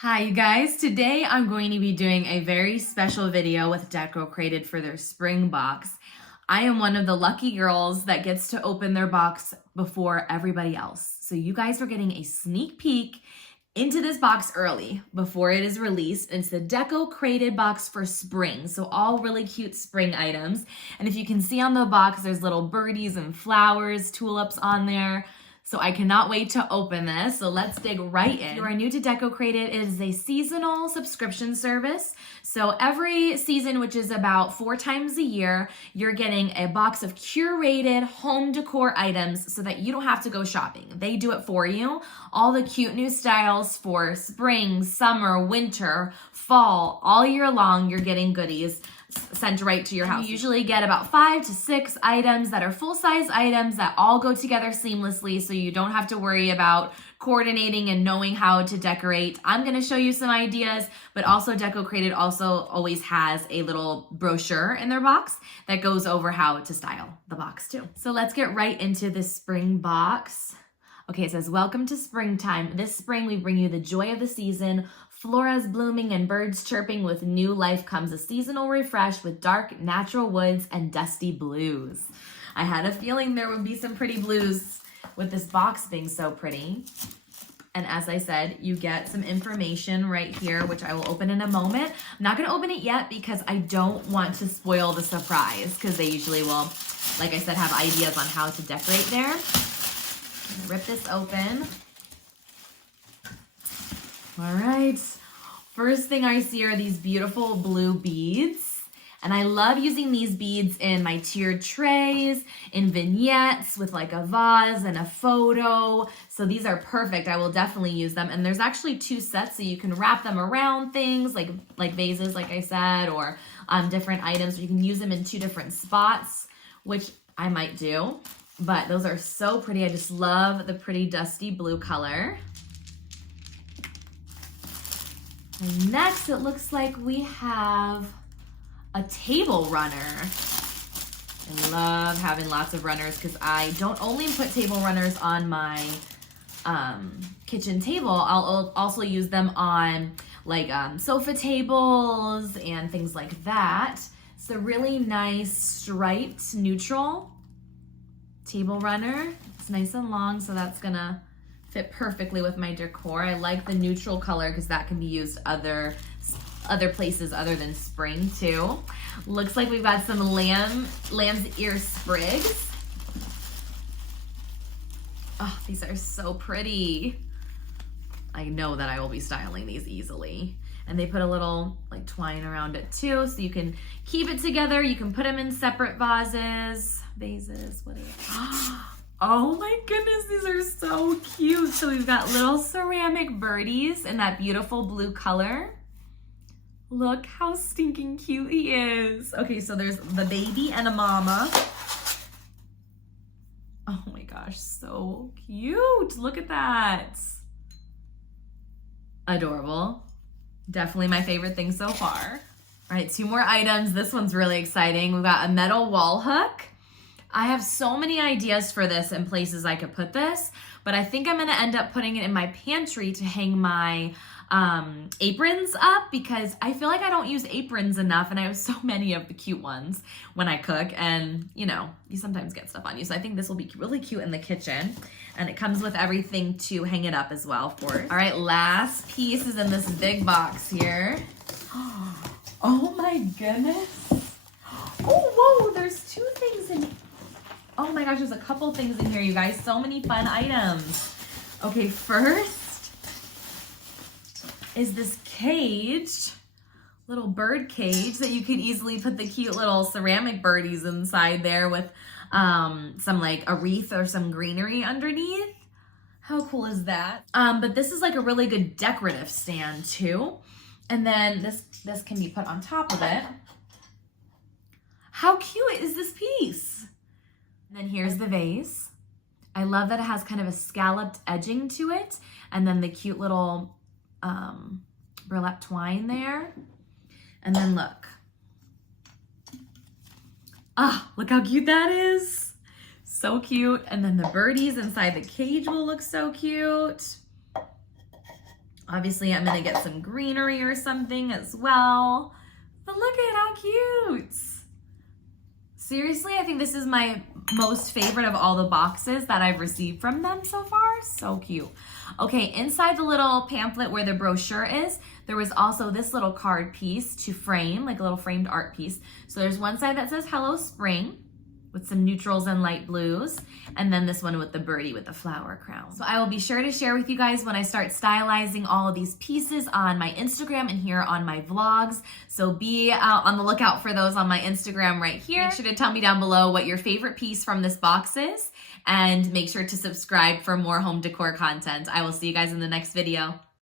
Hi you guys, today I'm going to be doing a very special video with Decocrated for their spring box. I am one of the lucky girls that gets to open their box before everybody else. So you guys are getting a sneak peek into this box early before it is released. It's the Decocrated box for spring, so all really cute spring items. And if you can see on the box, there's little birdies and flowers, tulips on there. So I cannot wait to open this. So let's dig right in. If you are new to Decocrated, it is a seasonal subscription service. So every season, which is about 4 times a year, you're getting a box of curated home decor items so that you don't have to go shopping. They do it for you. All the cute new styles for spring, summer, winter, fall, all year long, you're getting goodies sent right to your house. You usually get about 5 to 6 items that are full-size items that all go together seamlessly, so you don't have to worry about coordinating and knowing how to decorate. I'm going to show you some ideas, but also Decocrated also always has a little brochure in their box that goes over how to style the box too. So let's get right into this spring box. Okay, it says, welcome to springtime. This spring, we bring you the joy of the season. Floras blooming and birds chirping. With new life comes a seasonal refresh with dark natural woods and dusty blues. I had a feeling there would be some pretty blues with this box being so pretty. And as I said, you get some information right here, which I will open in a moment. I'm not gonna open it yet because I don't want to spoil the surprise, because they usually will, like I said, have ideas on how to decorate there. Rip this open. All right, first thing I see are these beautiful blue beads. And I love using these beads in my tiered trays, in vignettes with like a vase and a photo. So these are perfect. I will definitely use them. And there's actually 2 sets, so you can wrap them around things like vases, like I said, or different items. You can use them in 2 different spots, which I might do. But those are so pretty. I just love the pretty dusty blue color. And next, it looks like we have a table runner. I love having lots of runners because I don't only put table runners on my kitchen table. I'll also use them on like sofa tables and things like that. It's a really nice striped neutral table runner. It's nice and long, so that's gonna fit perfectly with my decor. I like the neutral color because that can be used other places other than spring too. Looks like we've got some lamb's ear sprigs. Oh, these are so pretty. I know that I will be styling these easily. And they put a little like twine around it too, so you can keep it together. You can put them in separate vases, whatever. Oh my goodness, these are so cute. So we've got little ceramic birdies in that beautiful blue color. Look how stinking cute he is. Okay, so there's the baby and a mama. Oh my gosh, so cute. Look at that. Adorable. Definitely my favorite thing so far. All right, 2 more items. This one's really exciting. We've got a metal wall hook. I have so many ideas for this and places I could put this, but I think I'm gonna end up putting it in my pantry to hang my aprons up, because I feel like I don't use aprons enough, and I have so many of the cute ones when I cook, and you know, you sometimes get stuff on you. So I think this will be really cute in the kitchen, and it comes with everything to hang it up as well, of course. All right, last piece is in this big box here. Oh my goodness. Oh, whoa, there's 2 things in. Oh my gosh, there's a couple things in here, you guys. So many fun items. Okay, first is this cage, little bird cage that you could easily put the cute little ceramic birdies inside there with some like a wreath or some greenery underneath. How cool is that? But this is like a really good decorative stand too. And then this can be put on top of it. How cute is this piece? And then here's the vase. I love that it has kind of a scalloped edging to it, and then the cute little burlap twine there. And then look. Ah, look how cute that is. So cute. And then the birdies inside the cage will look so cute. Obviously, I'm gonna get some greenery or something as well. But look at how cute. Seriously, I think this is my most favorite of all the boxes that I've received from them so far. So cute. Okay, inside the little pamphlet where the brochure is, there was also this little card piece to frame, like a little framed art piece. So there's one side that says Hello Spring with some neutrals and light blues, and then this one with the birdie with the flower crown. So I will be sure to share with you guys when I start stylizing all of these pieces on my Instagram and here on my vlogs. So be on the lookout for those on my Instagram right here. Make sure to tell me down below what your favorite piece from this box is, and make sure to subscribe for more home decor content. I will see you guys in the next video.